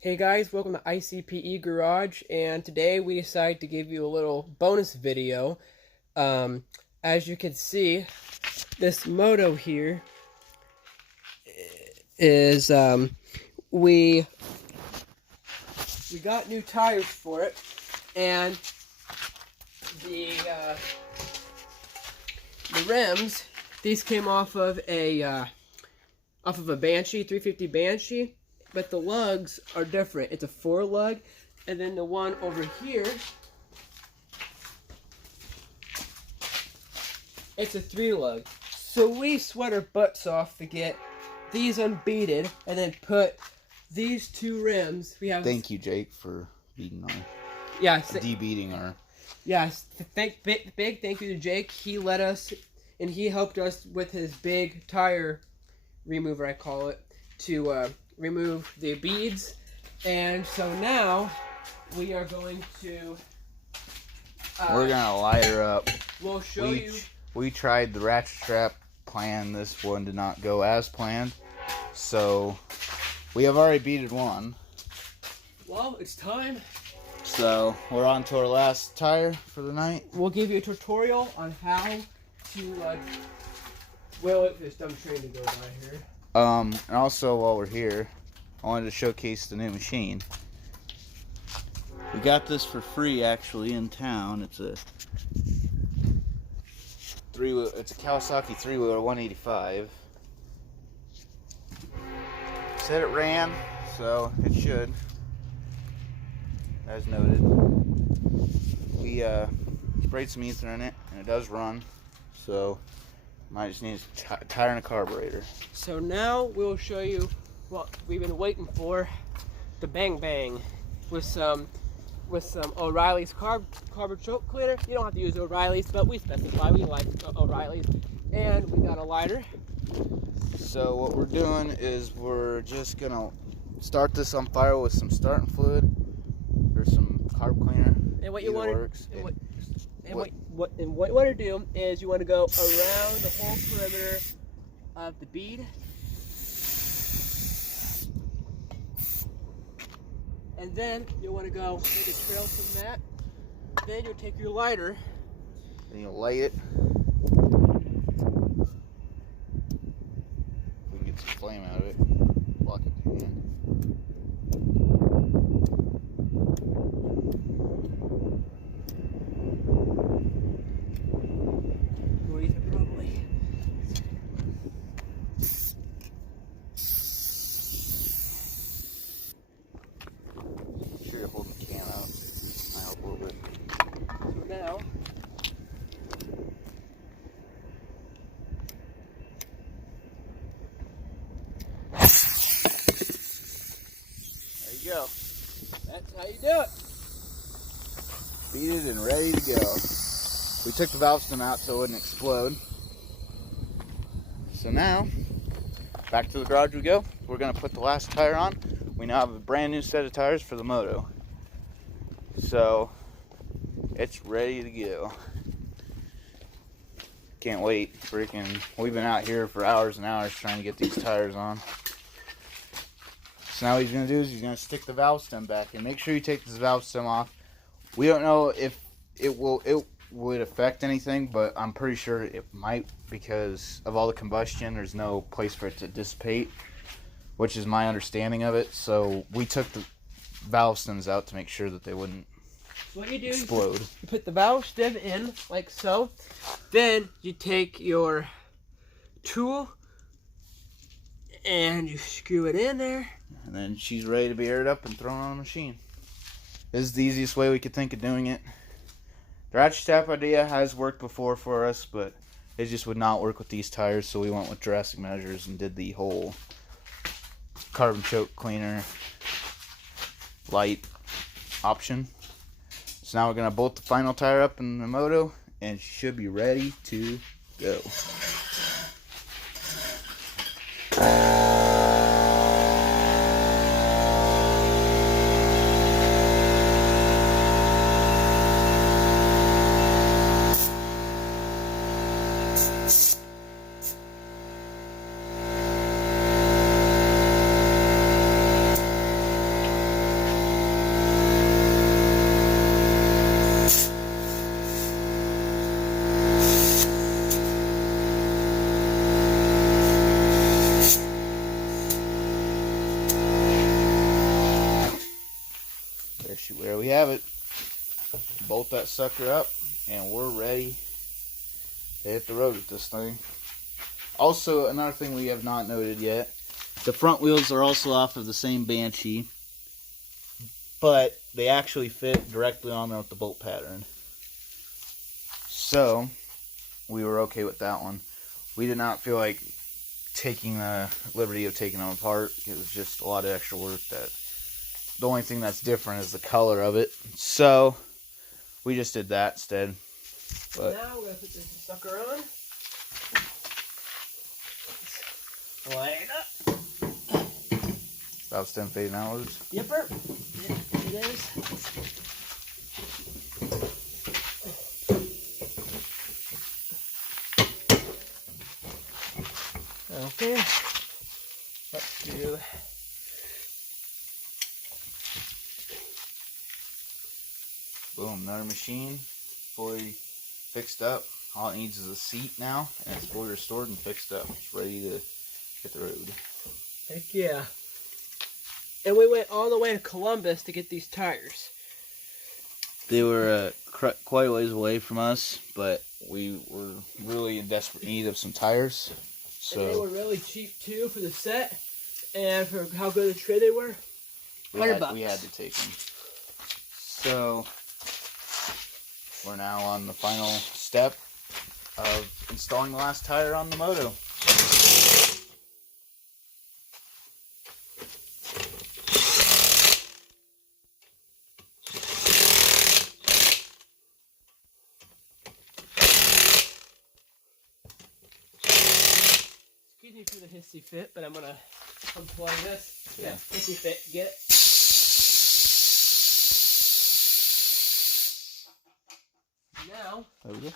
Hey guys, welcome to ICPE Garage, and today we decided to give you a little bonus video. As you can see, this moto here is we got new tires for it, and the rims. These came off of a Banshee 350 Banshee. But the lugs are different. It's a 4 lug, and then the one over here, it's a 3 lug. So we sweat our butts off to get these unbeaded, and then put these two rims. We have. Thank you, Jake, for beating our. Yes. De-beating our. Yes. Big thank you to Jake. He let us, and he helped us with his big tire remover, I call it, to remove the beads. And so now we are going to we're gonna light her up. We'll show you. We tried the ratchet strap plan. This one did not go as planned, so we have already beaded one. Well, it's time. So we're on to our last tire for the night. We'll give you a tutorial on how to well, this dumb train to go by here. And also, while we're here, I wanted to showcase the new machine. We got this for free, actually, in town. It's a Kawasaki 3-wheeler 185. Said it ran, so it should, as noted. We sprayed some ether in it, and it does run, so might just need a tire and a carburetor. So now we'll show you what we've been waiting for, the Bang Bang, with some O'Reilly's carburetor choke cleaner. You don't have to use O'Reilly's, but we specify we like O'Reilly's. And we got a lighter. So what we're doing is we're just gonna start this on fire with some starting fluid or some carb cleaner. And what you want to what you want to do is you want to go around the whole perimeter of the bead, and then you want to go make a trail from that. Then you'll take your lighter and you'll light it. We can get some flame out of it. Block it with your hand. Now, there you go. That's how you do it. Beaded and ready to go. We took the valve stem out so it wouldn't explode. So now, back to the garage we go. We're going to put the last tire on. We now have a brand new set of tires for the moto. So it's ready to go. Can't wait. We've been out here for hours and hours trying to get these tires on. So now what he's going to do is he's going to stick the valve stem back and make sure you take this valve stem off. We don't know if it would affect anything, but I'm pretty sure it might because of all the combustion. There's no place for it to dissipate, which is my understanding of it. So we took the valve stems out to make sure that they wouldn't what you do explode. You put the valve stem in like so. Then you take your tool and you screw it in there. And then she's ready to be aired up and thrown on the machine. This is the easiest way we could think of doing it. The ratchet strap idea has worked before for us, but it just would not work with these tires, so we went with drastic measures and did the whole carbon choke cleaner light option. So now we're going to bolt the final tire up in the moto, and she should be ready to go. there we have it. Bolt that sucker up, and we're ready to hit the road with this thing. Also, another thing we have not noted yet, the front wheels are also off of the same Banshee, but they actually fit directly on there with the bolt pattern. So, we were okay with that one. We did not feel like taking the liberty of taking them apart. It was just a lot of extra work. That the only thing that's different is the color of it. So, we just did that instead. But now we're going to put this sucker on. Line it up. About stem fading outwards. Yipper. Yeah, it is. Okay. Let's do. Boom, another machine fully fixed up. All it needs is a seat now, and it's fully restored and fixed up. It's ready to hit the road. Heck yeah. And we went all the way to Columbus to get these tires. They were quite a ways away from us, but we were really in desperate need of some tires. So And they were really cheap too for the set, and for how good a trade they were. $100. We had to take them. So we're now on the final step of installing the last tire on the moto. Excuse me for the hissy fit, but I'm gonna unplug this. Yeah. Hissy fit, get it? Now, There we go.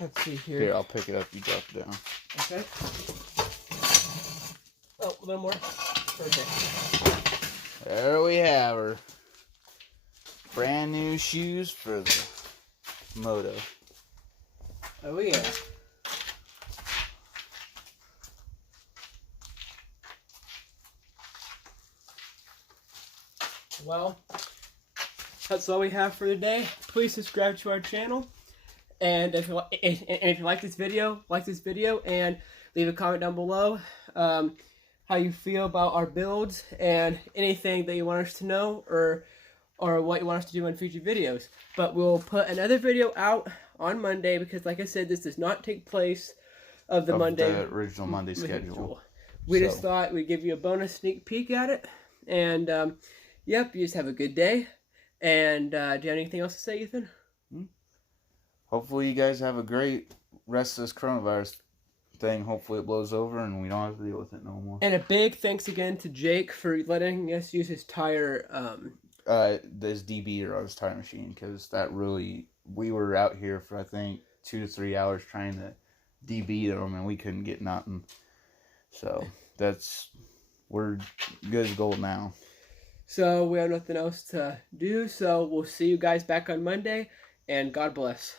let's see here. Here, I'll pick it up. You drop it down. Okay. Oh, a little more. Perfect. There we have her. Brand new shoes for the moto. Oh yeah. Well, that's all we have for today. Please subscribe to our channel, and if you like this video, and leave a comment down below how you feel about our builds and anything that you want us to know or what you want us to do in future videos. But we'll put another video out on Monday because, like I said, this does not take place of the original Monday schedule. We just thought we'd give you a bonus sneak peek at it, and yep, you just have a good day. And do you have anything else to say, Ethan? Hopefully you guys have a great rest of this coronavirus thing. Hopefully it blows over and we don't have to deal with it no more. And a big thanks again to Jake for letting us use his tire. This DB or his tire machine, because that really, we were out here for I think 2 to 3 hours trying to DB them and we couldn't get nothing. So we're good as gold now. So we have nothing else to do. So we'll see you guys back on Monday, and God bless.